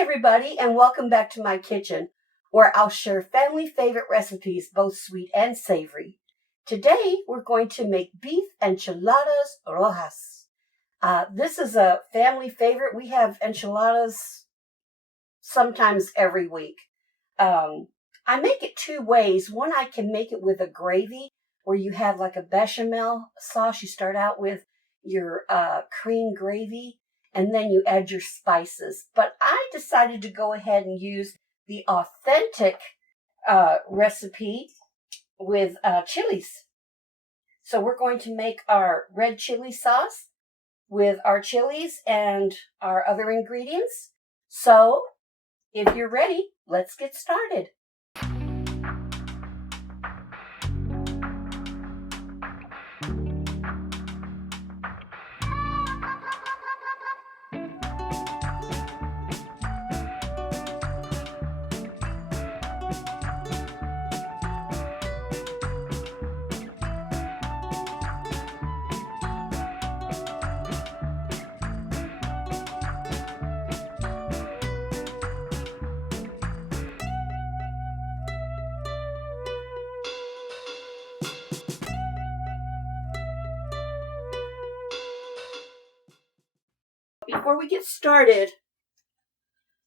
Hi everybody, and welcome back to my kitchen, where I'll share family favorite recipes, both sweet and savory. Today we're going to make beef enchiladas rojas. This is a family favorite. We have enchiladas sometimes every week. I make it two ways. One, I can make it with a gravy where you have like a bechamel sauce. You start out with your cream gravy, and then you add your spices. But I decided to go ahead and use the authentic recipe with chilies. So we're going to make our red chili sauce with our chilies and our other ingredients. So if you're ready, let's get started. Before we get started,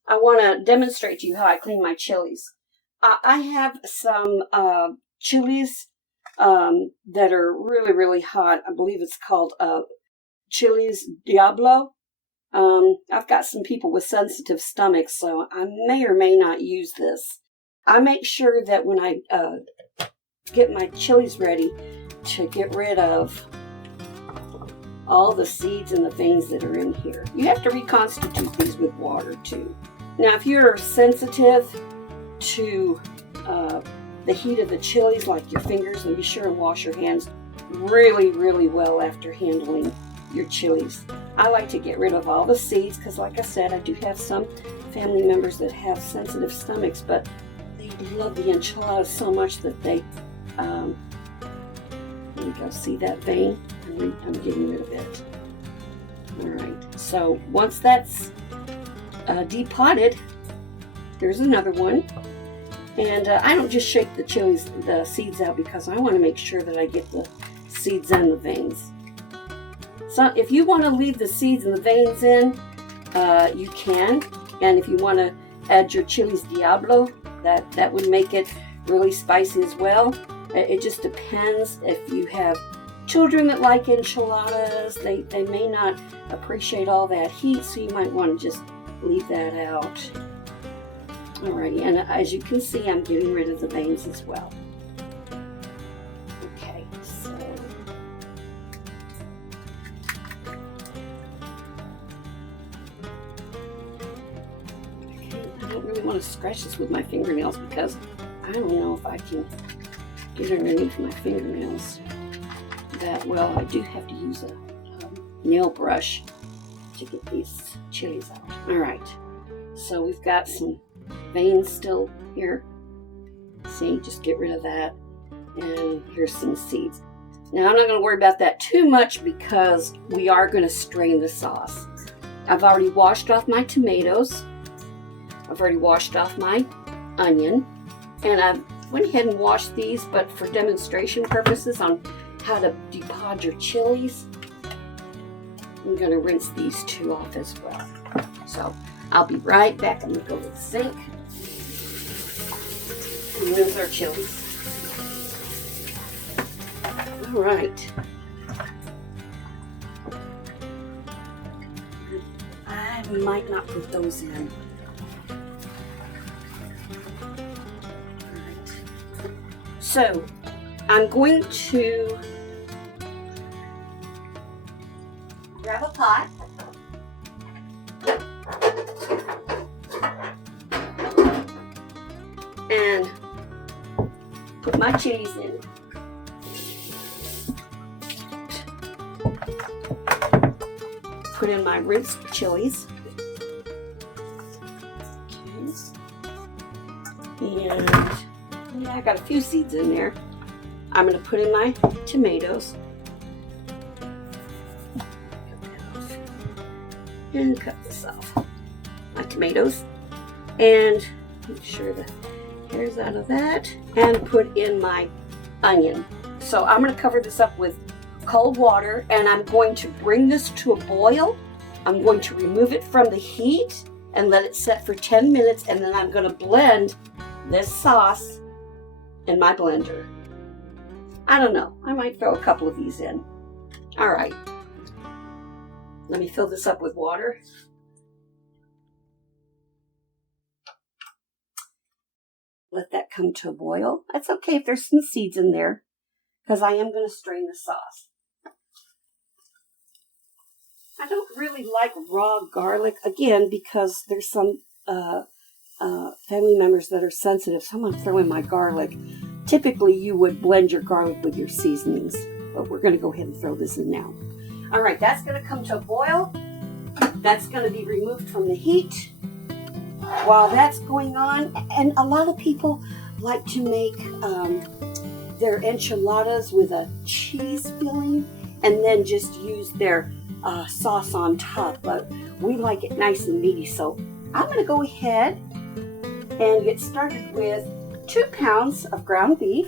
I want to demonstrate to you how I clean my chilies. I have some chilies that are really hot. I believe it's called chilies Diablo. I've got some people with sensitive stomachs, so I may or may not use this. I make sure that when I get my chilies ready to get rid of all the seeds and the things that are in here. You have to reconstitute these with water too. Now, if you're sensitive to the heat of the chilies, like your fingers, then be sure and wash your hands really well after handling your chilies. I like to get rid of all the seeds because, like I said, I do have some family members that have sensitive stomachs, but they love the enchiladas so much that they, let me go, see that vein? I'm getting rid of it. Alright, so once that's depotted, here's another one. And I don't just shake the seeds out because I want to make sure that I get the seeds and the veins. So if you want to leave the seeds and the veins in, you can. And if you want to add your chilies Diablo, that would make it really spicy as well. It just depends. If you have children that like enchiladas, they may not appreciate all that heat, so you might want to just leave that out. Alrighty, and as you can see, I'm getting rid of the veins as well. Okay, so I don't really want to scratch this with my fingernails because I don't know if I can get underneath my fingernails that well. I do have to use a nail brush to get these chilies out. Alright, so we've got some veins still here. See, just get rid of that. And here's some seeds. Now I'm not going to worry about that too much because we are going to strain the sauce. I've already washed off my tomatoes. I've already washed off my onion. And I've went ahead and washed these, but for demonstration purposes on how to depot your chilies, I'm going to rinse these two off as well. So I'll be right back. I'm going to go to the sink and rinse our chilies. All right. I might not put those in. All right. So I'm going to grab a pot. And put my chilies in. Put in my rinsed chilies. Okay. And yeah, I got a few seeds in there. I'm going to put in my tomatoes. And cut this off. My tomatoes. and make sure the hair's out of that, and put in my onion. So I'm going to cover this up with cold water, and I'm going to bring this to a boil. I'm going to remove it from the heat and let it set for 10 minutes, and then I'm going to blend this sauce in my blender. I don't know, I might throw a couple of these in. All right, let me fill this up with water. Let that come to a boil. That's okay if there's some seeds in there, because I am going to strain the sauce. I don't really like raw garlic, again, because there's some family members that are sensitive, so I'm going to throw in my garlic. Typically, you would blend your garlic with your seasonings, but we're going to go ahead and throw this in now. All right, that's going to come to a boil. That's going to be removed from the heat. While that's going on, and a lot of people like to make their enchiladas with a cheese filling and then just use their sauce on top, but we like it nice and meaty, so I'm going to go ahead and get started with 2 pounds of ground beef.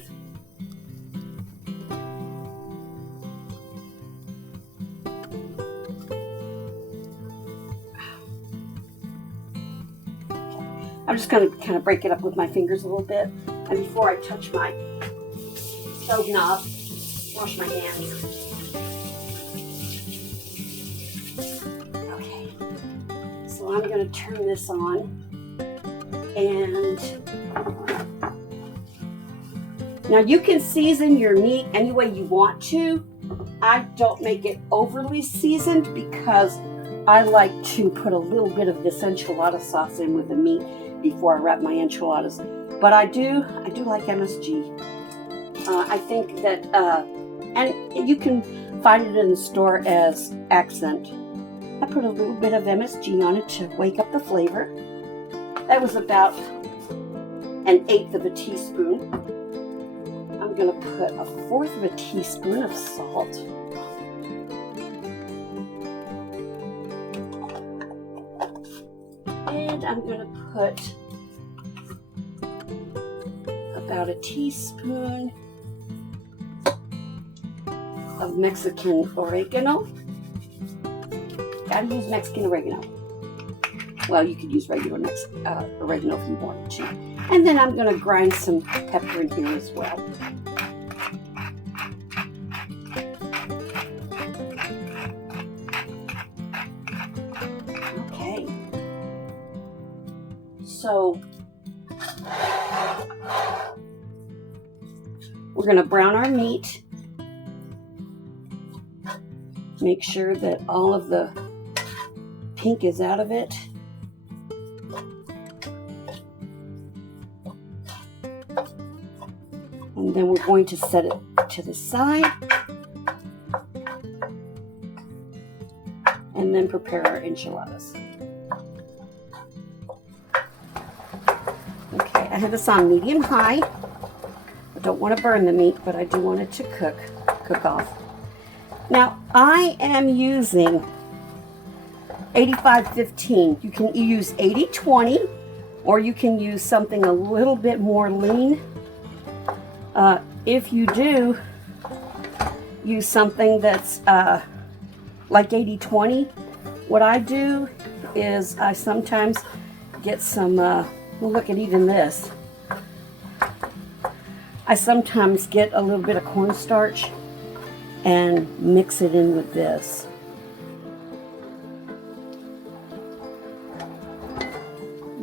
I'm just going to kind of break it up with my fingers a little bit, and before I touch my stove knob, wash my hands. Okay, so I'm going to turn this on, and now you can season your meat any way you want to. I don't make it overly seasoned because I like to put a little bit of this enchilada sauce in with the meat before I wrap my enchiladas. But I do like MSG. I think that, and you can find it in the store as accent. I put a little bit of MSG on it to wake up the flavor. That was about 1/8 of a teaspoon. I'm going to put 1/4 of a teaspoon of salt. And I'm going to put about a teaspoon of Mexican oregano. Gotta use Mexican oregano. Well, you could use regular oregano if you wanted to. And then I'm going to grind some pepper in here as well. Okay. So we're going to brown our meat. Make sure that all of the pink is out of it. And then we're going to set it to the side. And then prepare our enchiladas. Okay, I have this on medium high. I don't want to burn the meat, but I do want it to cook off. Now, I am using 85-15. You can use 80-20, or you can use something a little bit more lean. If you do use something that's like 80-20, what I do is I sometimes get some, well, look at even this. I sometimes get a little bit of cornstarch and mix it in with this.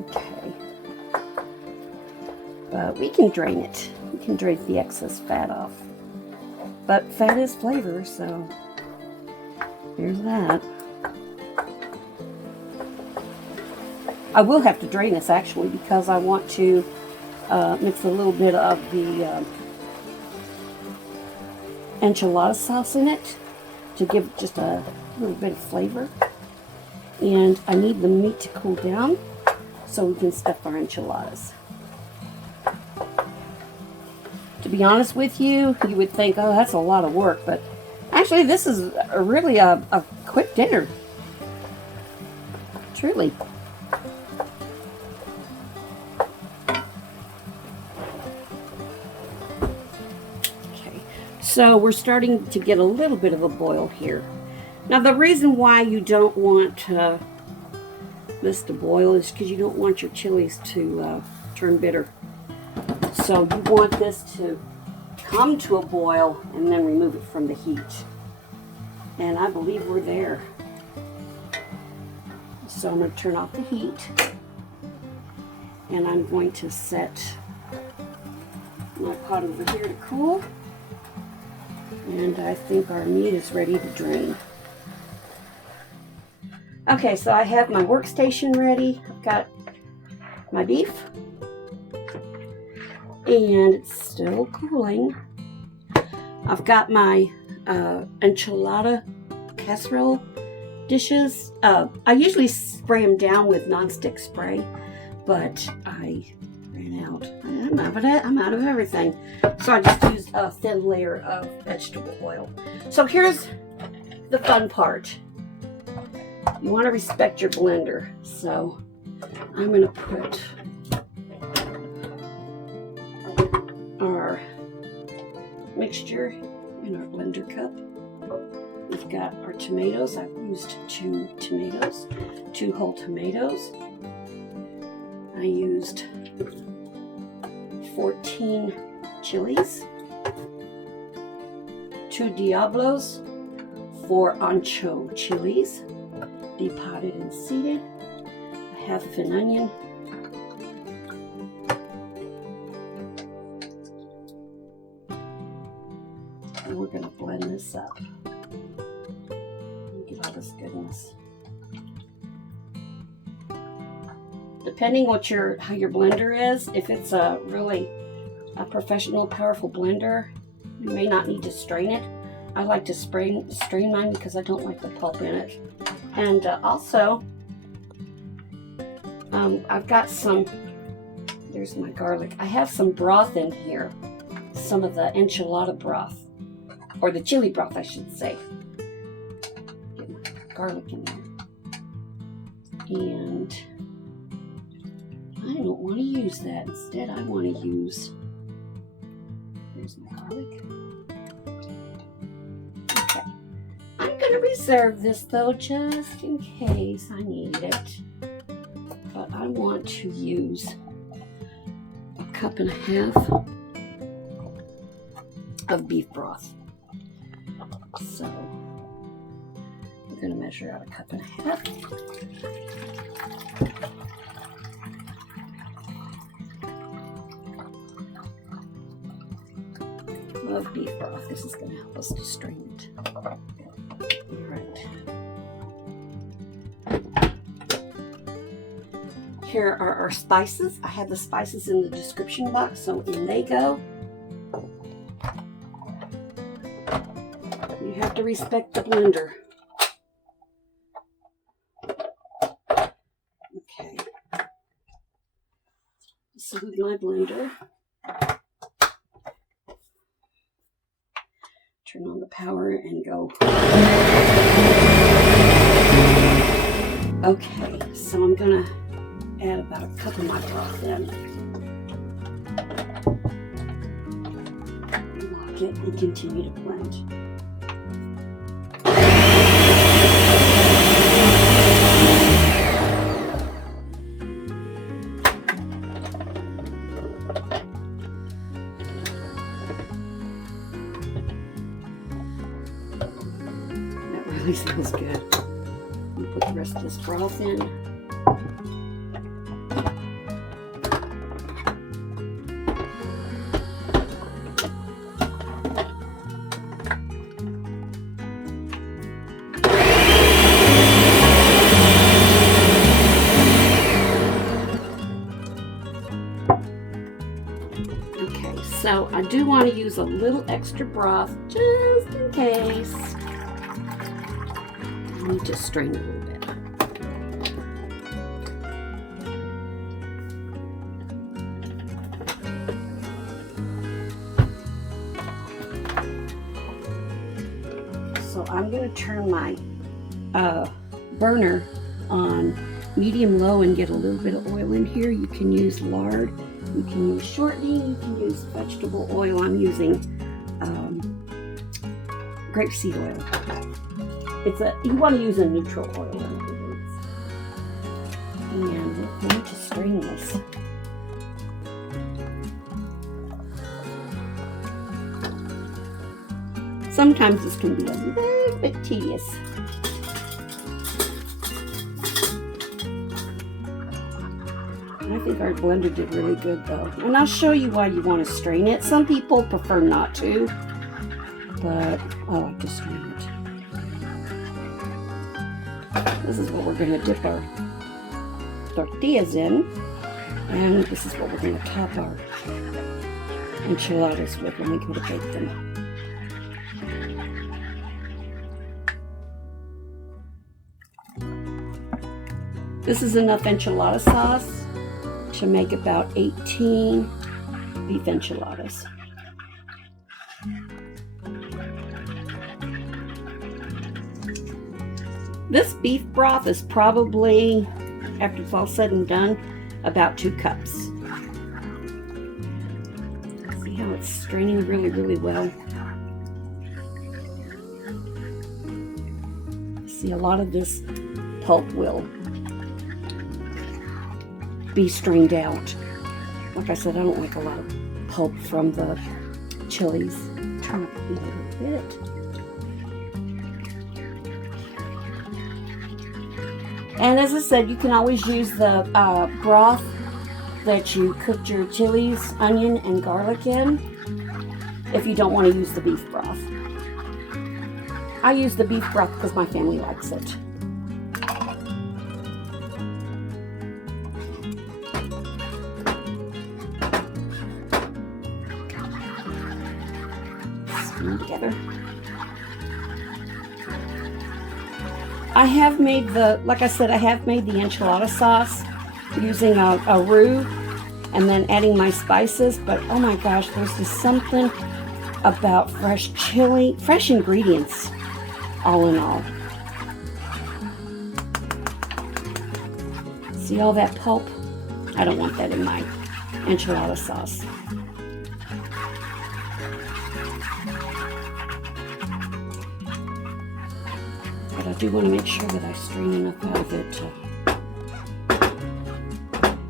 Okay. But we can drain it. We can drain the excess fat off. But fat is flavor, so there's that. I will have to drain this actually because I want to mix a little bit of the enchilada sauce in it to give just a little bit of flavor. And I need the meat to cool down so we can stuff our enchiladas. To be honest with you, you would think, oh, that's a lot of work, but actually this is really a quick dinner. Truly. So we're starting to get a little bit of a boil here. Now the reason why you don't want this to boil is because you don't want your chilies to turn bitter. So you want this to come to a boil and then remove it from the heat. And I believe we're there. So I'm going to turn off the heat. And I'm going to set my pot over here to cool. And I think our meat is ready to drain. Okay, so I have my workstation ready. I've got my beef. And it's still cooling. I've got my enchilada casserole dishes. I usually spray them down with nonstick spray, but I ran out. I'm out of everything. So I just used a thin layer of vegetable oil. So here's the fun part. You want to respect your blender. So I'm going to put our mixture in our blender cup. We've got our tomatoes. I've used 2 tomatoes, 2 whole tomatoes. I used 14 chilies, 2 Diablos, 4 Ancho chilies, depotted and seeded, a half of an onion, and we're going to blend this up. Get all this goodness. Depending how your blender is, if it's a really professional, powerful blender, you may not need to strain it. I like to strain mine because I don't like the pulp in it. And also, I've got some, there's my garlic. I have some broth in here, some of the enchilada broth, or the chili broth, I should say. Get my garlic in there. And I don't want to use that. Instead, I want to use, there's my garlic. Okay. I'm going to reserve this though, just in case I need it. But I want to use a 1.5 cups of beef broth. So we're going to measure out 1.5 cups. Of beef broth. This is going to help us to strain it. All right. Here are our spices. I have the spices in the description box, so in they go. You have to respect the blender. Okay. So with my blender, turn on the power and go. Okay, so I'm gonna add about 1 cup of my broth in. Lock it and continue to blend. Really smells good. We'll put the rest of this broth in. Okay, so I do want to use a little extra broth just in case. I need to strain it a little bit. So I'm going to turn my burner on medium-low and get a little bit of oil in here. You can use lard, you can use shortening, you can use vegetable oil. I'm using grapeseed oil. You want to use a neutral oil. And we're going to strain this. Sometimes this can be a little bit tedious. I think our blender did really good though. And I'll show you why you want to strain it. Some people prefer not to, but I like to strain it. This is what we're going to dip our tortillas in. And this is what we're going to top our enchiladas with when we go to bake them. This is enough enchilada sauce to make about 18 beef enchiladas. This beef broth is probably, after it's all said and done, about 2 cups. See how it's straining really, really well. See, a lot of this pulp will be strained out. Like I said, I don't like a lot of pulp from the chilies. Turn up the heat a little bit. And as I said, you can always use the broth that you cooked your chilies, onion, and garlic in if you don't want to use the beef broth. I use the beef broth because my family likes it. Together. I have made like I said, I have made the enchilada sauce using a roux and then adding my spices, but oh my gosh, there's just something about fresh ingredients, all in all. See all that pulp? I don't want that in my enchilada sauce. But I do want to make sure that I strain enough out of it to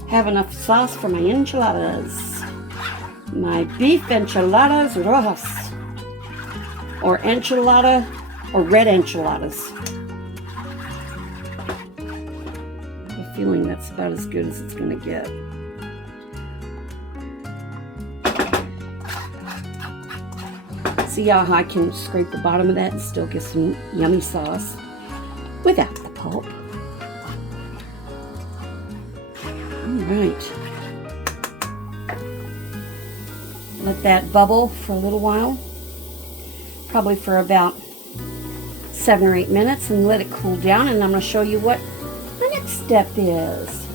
have enough sauce for my enchiladas. My beef enchiladas rojas, or enchilada, or red enchiladas. I have a feeling that's about as good as it's going to get. See how I can scrape the bottom of that and still get some yummy sauce without the pulp. Alright. Let that bubble for a little while. Probably for about 7 or 8 minutes, and let it cool down, and I'm going to show you what the next step is.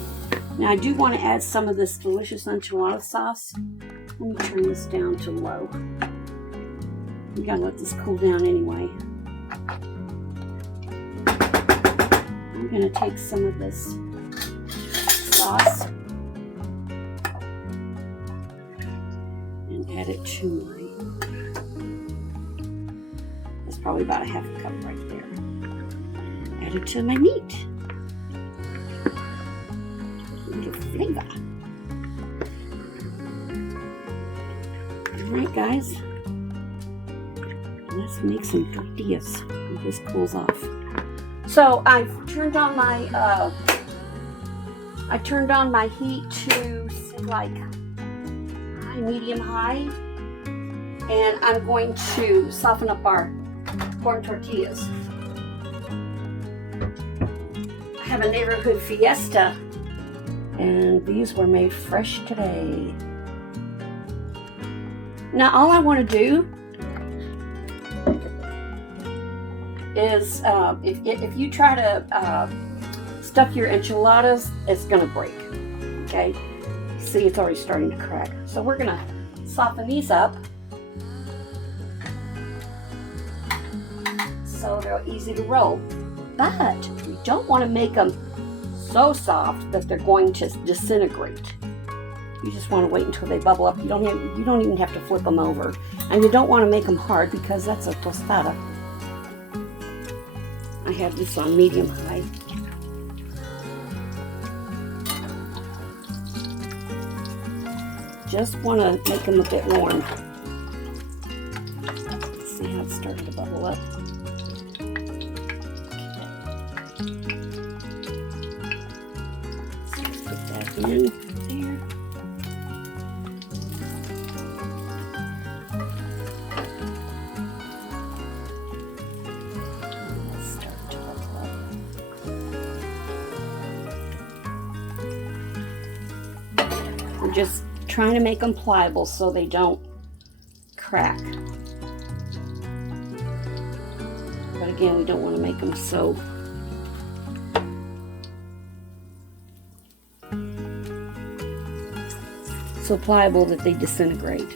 Now I do want to add some of this delicious enchilada sauce. Let me turn this down to low. We gotta let this cool down anyway. I'm gonna take some of this sauce and add it to my, that's probably about a half a cup right there. Add it to my meat. Get flavor. Alright guys. Let's make some tortillas when this cools off. So I've turned on my heat to like high, medium high, and I'm going to soften up our corn tortillas. I have a neighborhood fiesta, and these were made fresh today. Now all I want to do is if you try to stuff your enchiladas, it's gonna break. Okay, see, it's already starting to crack. So we're gonna soften these up so they're easy to roll. But we don't want to make them so soft that they're going to disintegrate. You just want to wait until they bubble up. You don't even have to flip them over, and you don't want to make them hard because that's a tostada. I have this on medium high. Just want to make them a bit warm. See how it started to bubble up. So put that in there. Let's start to bubble up. I'm just trying to make them pliable so they don't crack. But again, we don't want to make them so pliable that they disintegrate.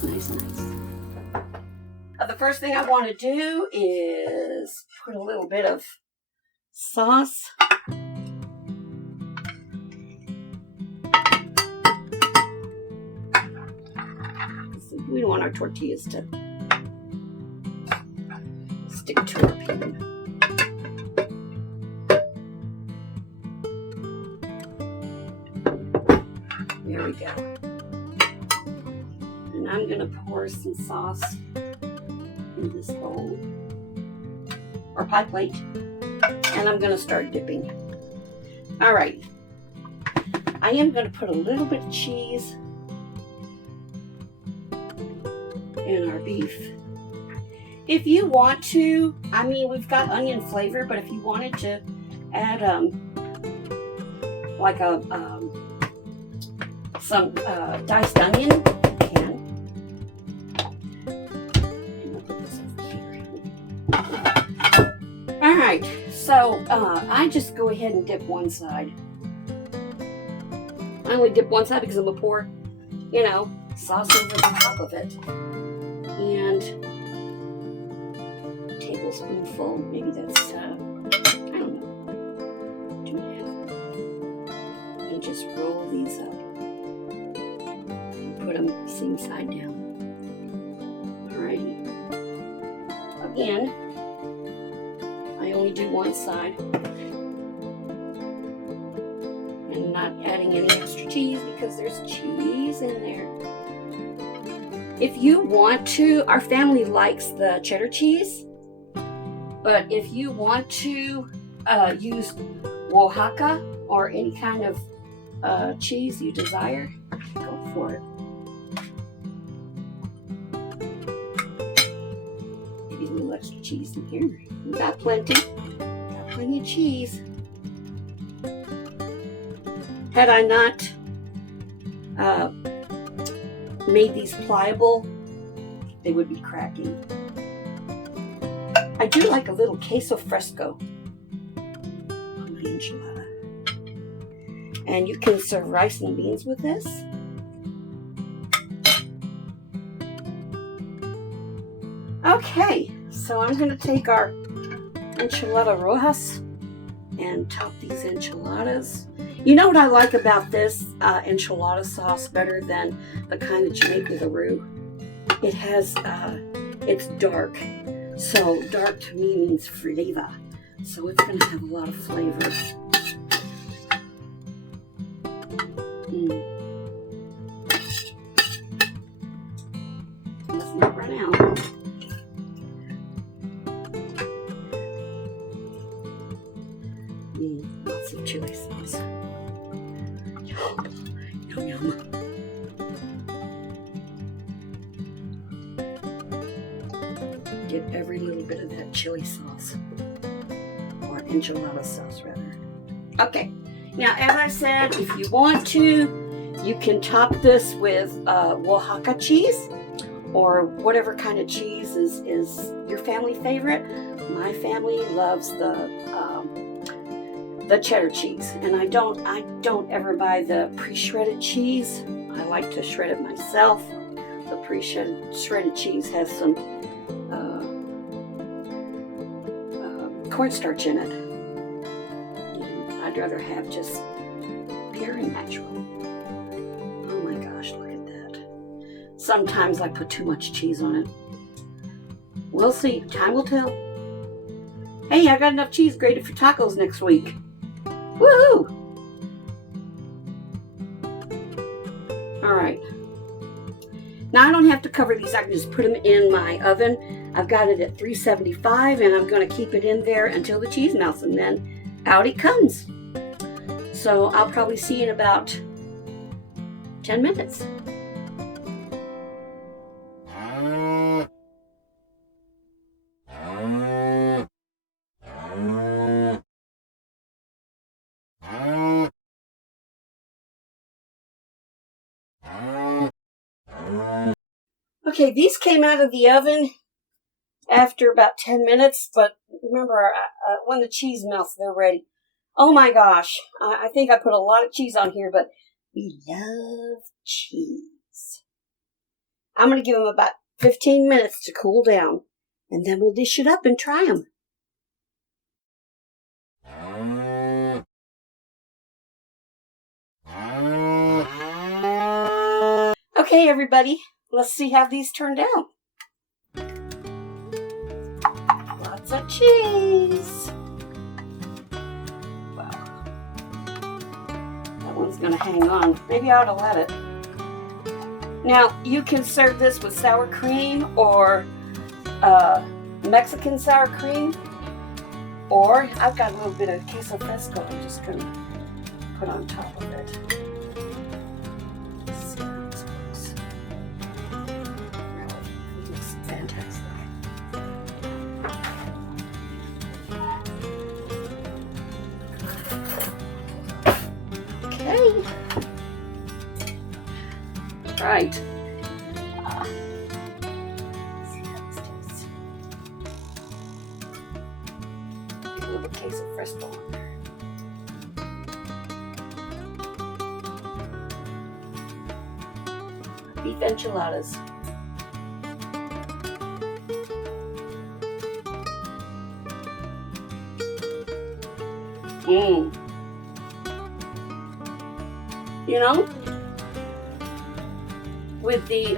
Nice. The first thing I want to do is put a little bit of sauce. We don't want our tortillas to stick to our pan. There we go. And I'm going to pour some sauce in this bowl or pie plate, and I'm going to start dipping. All right. I am going to put a little bit of cheese in our beef. If you want to, I mean, we've got onion flavor, but if you wanted to add like some diced onion, you can. And we'll put this over here. All right, so I just go ahead and dip one side. I only dip one side because I'm gonna pour, sauce over the top of it. And a tablespoonful, maybe that's, I don't know, 2.5. And just roll these up. And put them same side down. Alrighty. Again, I only do one side. And not adding any extra cheese because there's cheese in there. If you want to, our family likes the cheddar cheese, but if you want to use Oaxaca or any kind of cheese you desire, go for it. Maybe a little extra cheese in here. We got plenty. Got plenty of cheese. Had I not made these pliable, they would be cracking. I do like a little queso fresco on my enchilada. And you can serve rice and beans with this. Okay, so I'm going to take our Enchiladas Rojas and top these enchiladas. You know what I like about this enchilada sauce better than the kind that you make with a roux? It has, it's dark. So dark to me means flavor. So it's going to have a lot of flavor. Let's not run out. Lots of chili sauce. Yum, yum. Get every little bit of that chili sauce, or enchilada sauce rather. Okay, now as I said, if you want to, you can top this with Oaxaca cheese, or whatever kind of cheese is your family favorite. My family loves the the cheddar cheese. And I don't ever buy the pre-shredded cheese. I like to shred it myself. The pre-shredded cheese has some cornstarch in it. I'd rather have just pure and natural. Oh my gosh, look at that. Sometimes I put too much cheese on it. We'll see. Time will tell. Hey, I got enough cheese grated for tacos next week. Woohoo! Alright. Now I don't have to cover these. I can just put them in my oven. I've got it at 375 and I'm going to keep it in there until the cheese melts and then out it comes. So I'll probably see you in about 10 minutes. Okay, these came out of the oven after about 10 minutes, but remember, when the cheese melts, they're ready. Oh my gosh, I think I put a lot of cheese on here, but we love cheese. I'm going to give them about 15 minutes to cool down, and then we'll dish it up and try them. Okay, everybody, let's see how these turned out. Lots of cheese. Wow. That one's going to hang on. Maybe I ought to let it. Now, you can serve this with sour cream or Mexican sour cream. Or I've got a little bit of queso fresco I'm just going to put on top of it. Right. See how this tastes. Get a little queso fresco on there. Beef enchiladas. You know, with the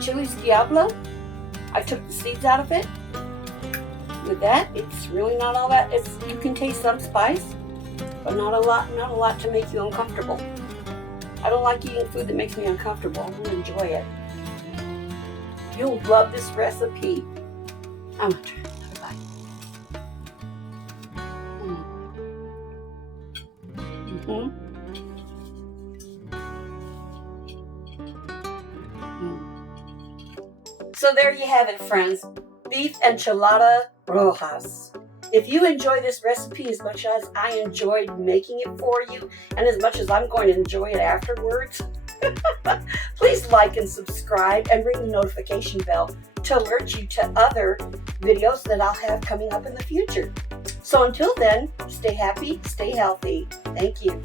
chilies Diablo, I took the seeds out of it. With that, it's really not all that. You can taste some spice, but not a lot to make you uncomfortable. I don't like eating food that makes me uncomfortable. I want to enjoy it. You'll love this recipe. I'm gonna try another bite. So there you have it, friends. Beef enchilada rojas. If you enjoy this recipe as much as I enjoyed making it for you, and as much as I'm going to enjoy it afterwards, please like and subscribe and ring the notification bell to alert you to other videos that I'll have coming up in the future. So until then, stay happy, stay healthy. Thank you.